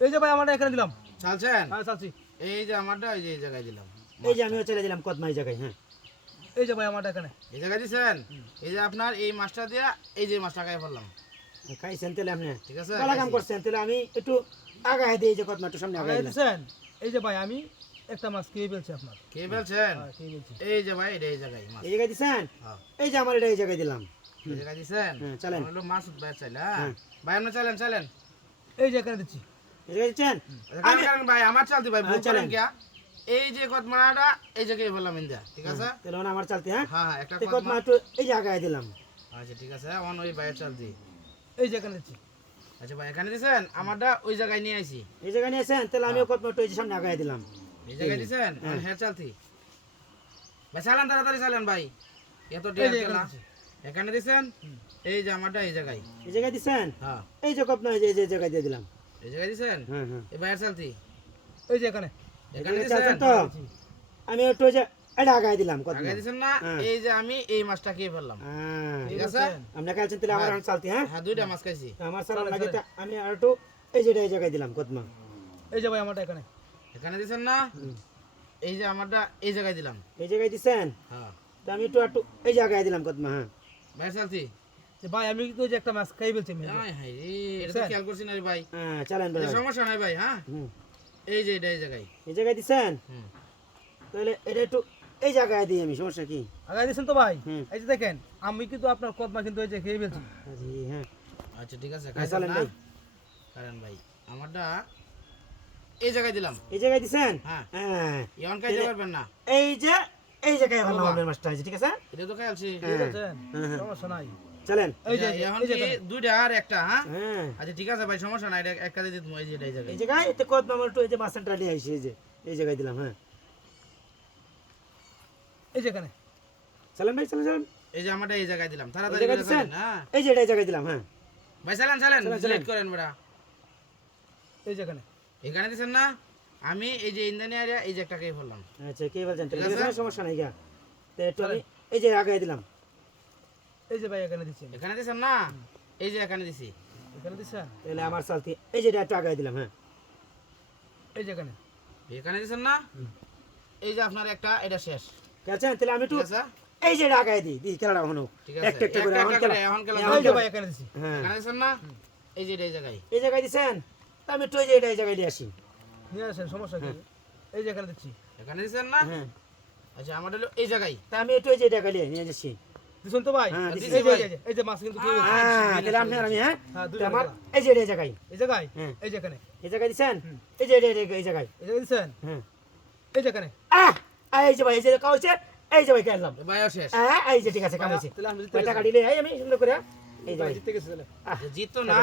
এই যে ভাই আমারটা এখানে দিলাম চালছেন হ্যাঁ চাচ্ছি এই যে আমারটা এই যে এই জায়গায় দিলাম এই যে আমিও চলে দিলাম কদমা এই জায়গায় হ্যাঁ এই যে ভাই আমারটা এখানে এই জায়গায় দিছেন এই যে আপনার এই মাছটা দিয়া এই যে মাছটা খাই ফেললাম খাইছেন তাহলে আপনি ঠিক আছে ভালো কাম করছেন তাহলে আমি একটু আগায় দিই এই যে কদমা একটু সামনে আগায় আগাই দিচ্ছেন এই যে ভাই আমি একটা মাছ খেয়ে ফেলছি আপনার খেয়ে ফেলছেন হ্যাঁ এই যে ভাই এটা এই জায়গায় মাছ এই জায়গায় দিছেন হ্যাঁ। এই যে আমার এটা এই জায়গায় দিলাম এই জায়গায় দিছেন হ্যাঁ, চলেন। আমার হলো মাছ উঠবে চাইলে হ্যাঁ হ্যাঁ। ভাই আপনি চলেন চলেন এই যে এখানে দিচ্ছি এই জায়গায় দিচ্ছেন কারণ কারণ ভাই আমার চালতি ভাই ভুল হ্যাঁ, করেন কিয়া? এই যে এই জায়গায় ফেললাম ইন্দা ঠিক আছে? তাহলে আমার চালতে হ্যাঁ? হ্যাঁ হ্যাঁ একটা এই কদমা কদমা এই যে দিলাম। আচ্ছা ঠিক আছে অন ওই ভাইয়ের চালতি। এই যে আচ্ছা ভাই এখানে দিছেন? আমারটা ওই জায়গায় নিয়ে আইছি। এই জায়গায় তাহলে আমিও কদমা একটু এই যে সামনে আগায় দিলাম। এই জায়গায় দিছেন? হ্যাঁ। হেয়ার ভাই চালান তাড়াতাড়ি চালান ভাই। এত এই এখানে দিছেন? জায়গায়। এই জায়গায় দিছেন? হ্যাঁ। এই যে কদমা এই এই যে জায়গায় দিয়ে দিলাম। এই জায়গায় দিছেন? হ্যাঁ হ্যাঁ। এই ভাইয়ের চালতি এই যে এখানে। এখানে দিছেন? তো। আমি একটু ওই যে এটা আগায় দিলাম কদমা আগে দিছেন না? হ্যাঁ। এই যে আমি এই মাছটা খেয়ে ফেললাম। হ্যাঁ। ঠিক আছে? আমরা খাইছেন তাহলে আমার চালতে হ্যাঁ? হ্যাঁ দুইটা মাছ খাইছি। আমার সারা লাগে আমি আর একটু এই যে এই জায়গায় দিলাম কদমা। এই যে ভাই আমারটা এখানে। এখানে দিছেন না? এই যে আমারটা এই জায়গায় দিলাম। এই জায়গায় দিছেন? হ্যাঁ। তো আমি একটু একটু এই জায়গায় দিলাম হ্যাঁ। ভাইয়ের চালতি যে ভাই আমি যে একটা মাছ রে, এটা তো খেয়াল করছি না রে ভাই। হ্যাঁ চলেন ভাই সমস্যা নাই ভাই হ্যাঁ? এই যে এটা এই জায়গায়। এই জায়গায় দিছেন? তাহলে এটা একটু এই জায়গায় দিই আমি সমস্যা কি? আগাই দিয়েছেন তো ভাই? এই যে দেখেন আমি কিন্তু আপনার কদমা কিন্তু এই যে খেয়ে ফেলছি। হ্যাঁ। আচ্ছা ঠিক আছে হ্যাঁ, খাইছেন ভাই। কারণ ভাই আমারটা এই জায়গায় দিলাম। এই জায়গায় দিছেন? হ্যাঁ। হ্যাঁ। খাইতে পারবেন না। এই যে এই জায়গায় ভালো হবে মাছটা হয়েছে ঠিক আছে? এটা তো খাইছি ঠিক আছে। হ্যাঁ, হ্যাঁ। সমস্যা নাই। চলেন। এই যে এখন কি দুইটা আর একটা হ্যাঁ? হ্যাঁ। আচ্ছা ঠিক আছে ভাই সমস্যা নাই এটা একটা দিয়ে দিত এই যে এই জায়গায়। এই জায়গায়? এতে কদমা আমার একটু এই যে মাছটা নিয়ে এই যে এই জায়গায় দিলাম হ্যাঁ। এই যে এখানে। চলেন ভাই চলেন চলেন। এই যে আমারটা এই জায়গায় দিলাম। তাড়াতাড়ি করে দিছেন চালান, হ্যাঁ। এই যে এটা এই জায়গায় দিলাম হ্যাঁ। ভাই চালান চালান। লেট করেন বেড়া। এই যে এখানে। এখানে দিছেন না? আমি এই যে ইন্দানি আরিয়া এই যে একটা খেয়ে ফেললাম আচ্ছা কে বলছেন? ঠিক আছে? সমস্যা নাই গা তো একটু আমি এই যে আগায় দিলাম। এই যে ভাই এখানে দিচ্ছেন এখানে দিছেন না এই যে এখানে দিছি এখানে তাহলে আমার চালতি এই যে এটা একটু দিলাম হ্যাঁ এই যে এখানে এখানে দিছেন না এই যে আপনার একটা এটা শেষ ঠিক আছে তাহলে আমি একটু এই যে এটা দিই দিই খেলাটা হনো ঠিক আছে একটা একটা করে এখন খেলা এখন খেলা এই যে ভাই এখানে দিচ্ছি হ্যাঁ এখানে দিছেন না এই যে এই জায়গায় এই জায়গায় দিছেন তা আমি একটু এই যে এই জায়গায় দিয়ে আসি নিয়ে আসেন সমস্যা কি এই যে এখানে দিচ্ছি এখানে দিছেন না হ্যাঁ আচ্ছা আমার হলো এই জায়গায় তা আমি একটু এই যে এটা নিয়ে নিয়ে যাচ্ছি দিচ্ছেন তো ভাই? হ্যাঁ, এই যে এই যে- মাছ কিন্তু হ্যাঁ তাহলে আমি আর আমি হ্যাঁ? হ্যাঁ, আমার এই যে এই জায়গায়। এই জায়গায়। এই যেখানে এই জায়গায় দিছেন? এই যে এই জায়গায় এই জায়গায়। দিছেন? হ্যাঁ। এই যেখানে আহ এই যে ভাই এই যে কাউছে এই যে ভাই খেলাম ভাই শেষ। হ্যাঁ এই যে ঠিক আছে কামাইছি টাকা দিলে এই আমি সুন্দর করে এই যে ভাই ভাই। জিত তো না।